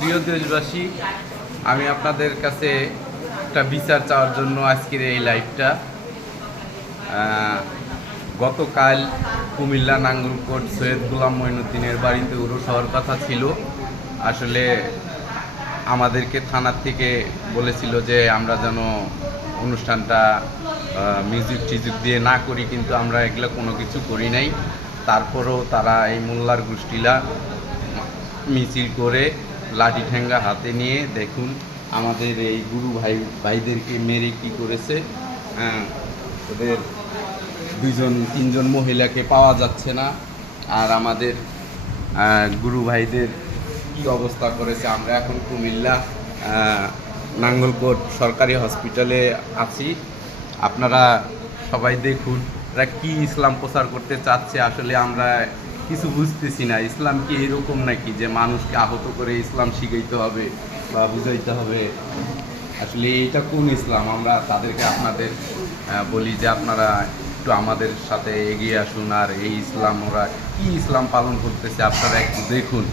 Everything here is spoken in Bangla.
প্রিয় দেশবাসী, আমি আপনাদের কাছে একটা বিচার চাওয়ার জন্য আজকের এই লাইভটা গতকাল কুমিল্লা নাঙ্গলকোট সৈয়দ গুলাম মঈনুদ্দিনের বাড়িতে উরুস শহর কথা ছিল। আসলে আমাদেরকে থানার থেকে বলেছিল যে আমরা যেন অনুষ্ঠানটা মিউজিক টিউজিক দিয়ে না করি, কিন্তু আমরা এগুলো কোনো কিছু করি নাই। তারপরেও তারা এই মোল্লার গোষ্ঠীরা মিছিল করে লাঠি ঠেঙ্গা হাতে নিয়ে দেখুন আমাদের এই গুরু ভাই ভাইদেরকে মেরে কি করেছে। হ্যাঁ, ওদের দুজন তিনজন মহিলাকে পাওয়া যাচ্ছে না। আর আমাদের গুরু ভাইদের কি অবস্থা করেছে আমরা এখন কুমিল্লা নাঙ্গলকোট সরকারি হসপিটালে আছি। আপনারা সবাই দেখুন এরা কি ইসলাম প্রচার করতে চাচ্ছে। আসলে আমরা কিছু বুঝতেছি না, ইসলাম কি এরকম নাকি যে মানুষকে আহত করে ইসলাম শিখাইতে হবে বা বুঝাইতে হবে? আসলে এইটা কোন ইসলাম? আমরা তাদেরকে আপনাদের বলি যে আপনারা একটু আমাদের সাথে এগিয়ে আসুন আর এই ইসলাম ওরা কী ইসলাম পালন করতেছে আপনারা একটু দেখুন।